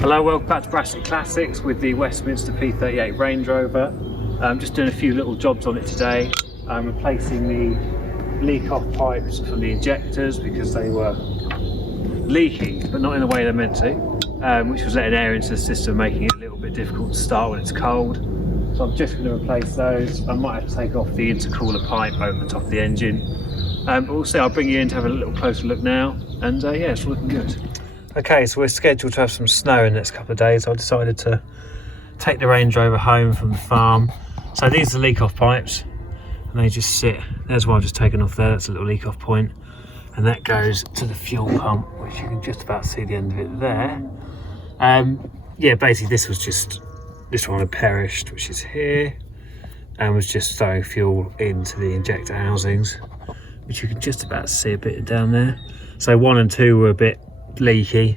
Hello, welcome back to Brassic Classics with the Westminster P38 Range Rover. I'm just doing a few little jobs on it today. I'm replacing the leak-off pipes from the injectors because they were leaking, but not in the way they're meant to, which was letting air into the system, making it a little bit difficult to start when it's cold. So I'm just going to replace those. I might have to take off the intercooler pipe over the top of the engine. But we'll see. I'll bring you in to have a little closer look now, and yeah, it's looking good. Okay, so we're scheduled to have some snow in the next couple of days. I decided to take the Range Rover home from the farm. So these are the leak-off pipes, and they just sit. There's one I've just taken off there. That's a little leak-off point, and that goes to the fuel pump, which you can just about see the end of it there. Yeah, basically this one had perished, which is here, and was just throwing fuel into the injector housings, which you can just about see a bit down there. So 1 and 2 were a bit leaky,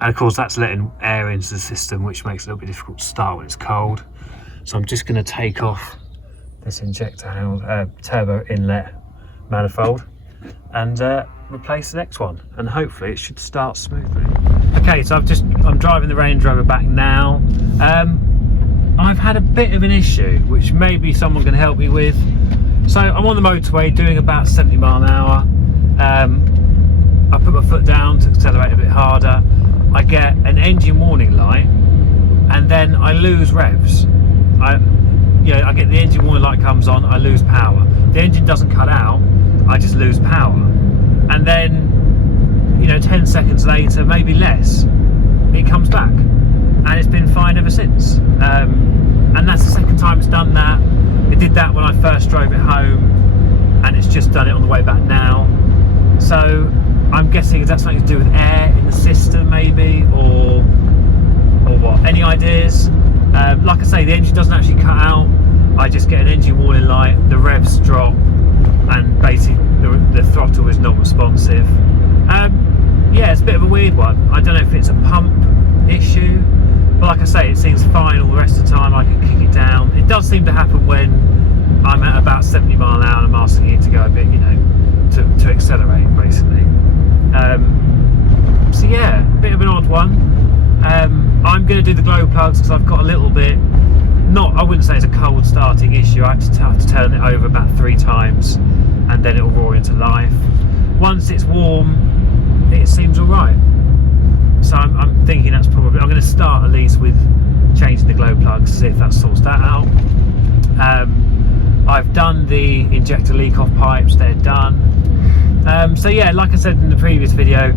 and of course that's letting air into the system, which makes it a little bit difficult to start when it's cold. So I'm just going to take off this injector turbo inlet manifold and replace the next one, and hopefully it should start smoothly. Okay, so I'm driving the Range Rover back now. I've had a bit of an issue which maybe someone can help me with. So I'm on the motorway doing about 70 miles an hour. I put my foot down to accelerate a bit harder. I get an engine warning light, and then I lose revs. I get the engine warning light comes on, I lose power. The engine doesn't cut out, I just lose power. And then, 10 seconds later, maybe less, it comes back. And it's been fine ever since. And that's the second time it's done that. It did that when I first drove it home, and it's just done it on the way back now. So I'm guessing, is that something to do with air in the system maybe, or what? Any ideas? Like I say, the engine doesn't actually cut out. I just get an engine warning light, the revs drop, and basically the throttle is not responsive. Yeah, it's a bit of a weird one. I don't know if it's a pump issue, but like I say, it seems fine all the rest of the time. I can kick it down. It does seem to happen when I'm at about 70 miles an hour and I'm asking it to go a bit, to accelerate basically. So yeah, a bit of an odd one. I'm going to do the glow plugs because I've got a little bit, I wouldn't say it's a cold starting issue. I have to turn it over about 3 times and then it will roar into life. Once it's warm, it seems alright. So I'm thinking that's probably, I'm going to start at least with changing the glow plugs, see if that sorts that out. I've done the injector leak-off pipes, they're done. So yeah, like I said in the previous video,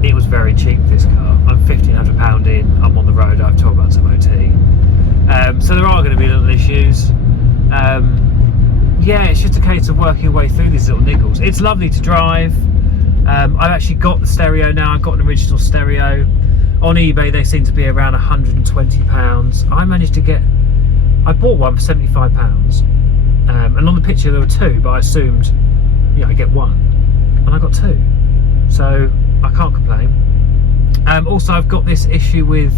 it was very cheap, this car. I'm £1,500 in, I'm on the road, I have 12 months MOT. So there are going to be little issues. Yeah, it's just a case of working your way through these little niggles. It's lovely to drive. I've actually got the stereo now. I've got an original stereo. On eBay they seem to be around £120. I managed to get, I bought one for £75, and on the picture there were 2, but I assumed I get 1, and I got 2, so I can't complain. Also, I've got this issue with,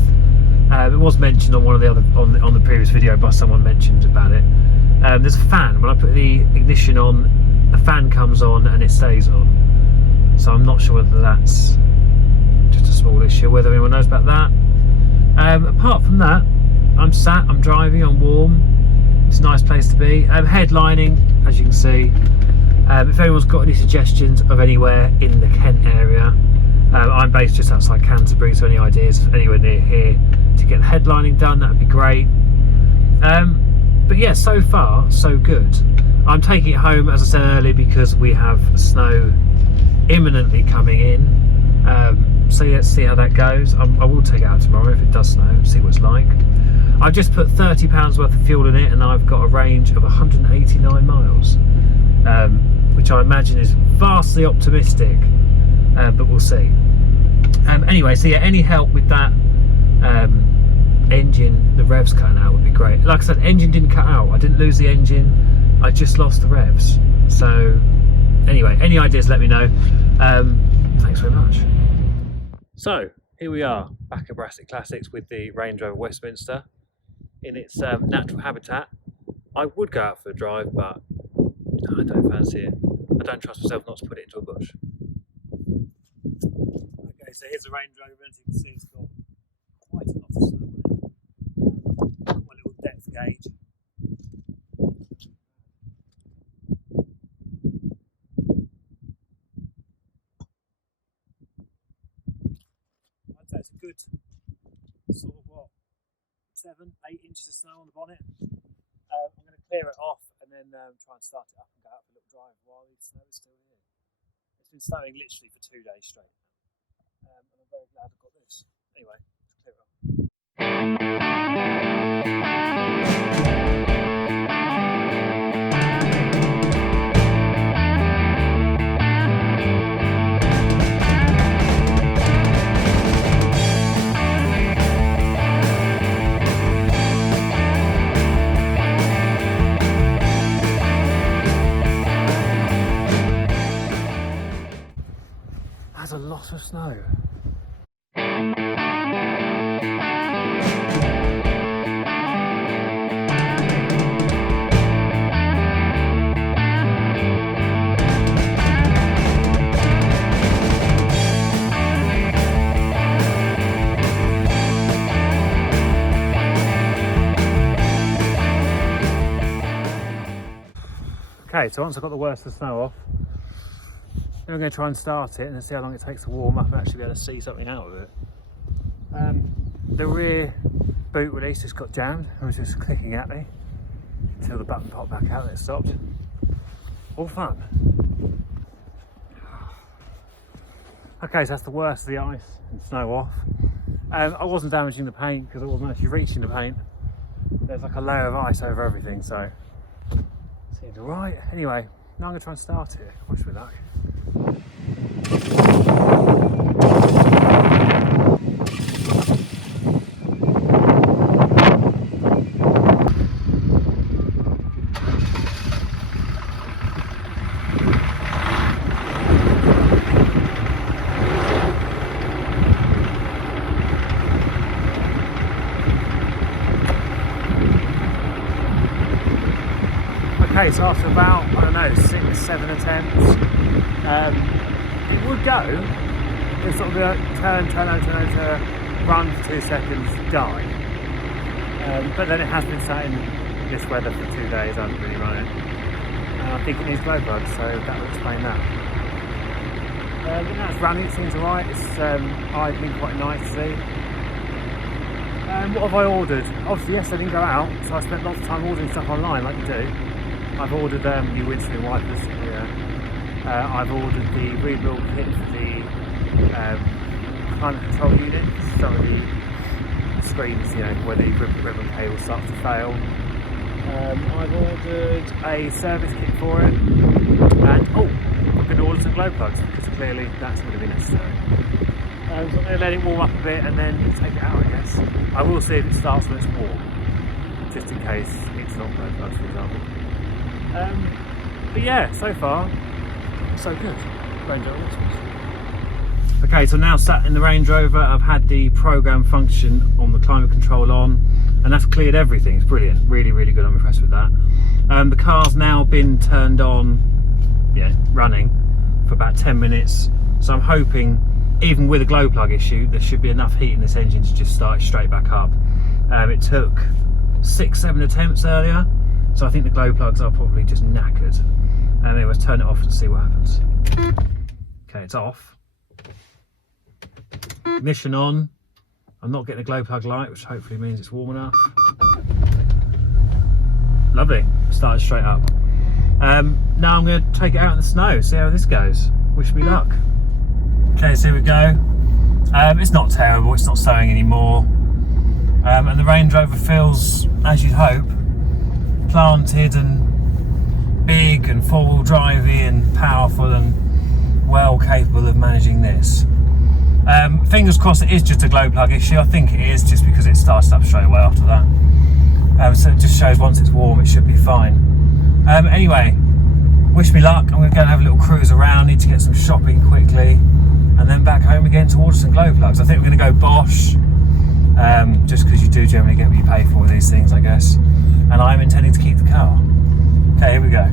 it was mentioned on one of the other, on the previous video, by someone mentioned about it. There's a fan. When I put the ignition on, a fan comes on and it stays on. So I'm not sure whether that's just a small issue, whether anyone knows about that. Apart from that, I'm driving, I'm warm. It's a nice place to be. Headlining, as you can see. If anyone's got any suggestions of anywhere in the Kent area, I'm based just outside Canterbury, so any ideas anywhere near here to get the headlining done, that would be great. But yeah, so far so good. I'm taking it home, as I said earlier, because we have snow imminently coming in. So yeah, let's see how that goes. I will take it out tomorrow if it does snow, see what it's like. I've just put £30 worth of fuel in it, and I've got a range of 189 miles. Which I imagine is vastly optimistic, but we'll see. Anyway, so yeah, any help with that engine, the revs cutting out would be great. Like I said, engine didn't cut out. I didn't lose the engine. I just lost the revs. So anyway, any ideas, let me know. Thanks very much. So here we are back at Brassic Classics with the Range Rover Westminster in its natural habitat. I would go out for a drive, but I don't fancy it. I don't trust myself not to put it into a bush. Okay, so here's a Range Rover, as you can see it's got gauge. I'd say it's a good sort of 7-8 inches of snow on the bonnet. I'm going to clear it off and then try and start it up and go out for a little drive while the snow is still here. It's been snowing literally for 2 days straight, and I'm very glad I've got this. Anyway, let's clear it off. That's a lot of snow. Okay, so once I've got the worst of the snow off, then I'm going to try and start it and see how long it takes to warm up and actually be able to see something out of it. The rear boot release just got jammed and was just clicking at me until the button popped back out and it stopped. All fun. Okay, so that's the worst of the ice and snow off. I wasn't damaging the paint because I wasn't actually reaching the paint. There's like a layer of ice over everything, so seemed alright. Anyway, now I'm going to try and start it. Wish me luck. Okay, so after about, I don't know, 6-7 attempts, it would go. It's sort of a turn, run for 2 seconds, die. But then it has been sat in this weather for 2 days, I haven't really run it. And I think it needs glow plugs, so that will explain that. But now it's running, it seems alright, it's idling quite nicely. What have I ordered? Obviously, yes, I didn't go out, so I spent lots of time ordering stuff online, like you do. I've ordered new windscreen wipers here. I've ordered the rebuild kit for the climate control unit. Some of the screens, you know, where the ribbon cable starts to fail. I've ordered a service kit for it, and I'm going to order some glow plugs because clearly that's going to be necessary. So I'm going to let it warm up a bit and then take it out, I guess. I will see if it starts when it's warm, just in case it's not glow plugs, for example. But yeah, so far, so good. Range Rover Westminster. Okay, so now sat in the Range Rover, I've had the program function on the climate control on, and that's cleared everything. It's brilliant, really, really good. I'm impressed with that. The car's now been turned on, running for about 10 minutes. So I'm hoping, even with a glow plug issue, there should be enough heat in this engine to just start it straight back up. It took 6-7 attempts earlier. So I think the glow plugs are probably just knackered. Anyway, let's turn it off and see what happens. Okay, it's off. Ignition on. I'm not getting a glow plug light, which hopefully means it's warm enough. Lovely, started straight up. Now I'm going to take it out in the snow, see how this goes. Wish me luck. Okay, so here we go. It's not terrible, it's not snowing anymore. And the Range Rover feels, as you'd hope, planted and big and four-wheel drivey and powerful and well capable of managing this. Fingers crossed it is just a glow plug issue. I think it is, just because it starts up straight away after that. So it just shows once it's warm it should be fine. Anyway, wish me luck. I'm going to go and have a little cruise around, need to get some shopping quickly, and then back home again to order some glow plugs. I think we're going to go Bosch, just because you do generally get what you pay for with these things, I guess. And I'm intending to keep the car. Okay, here we go.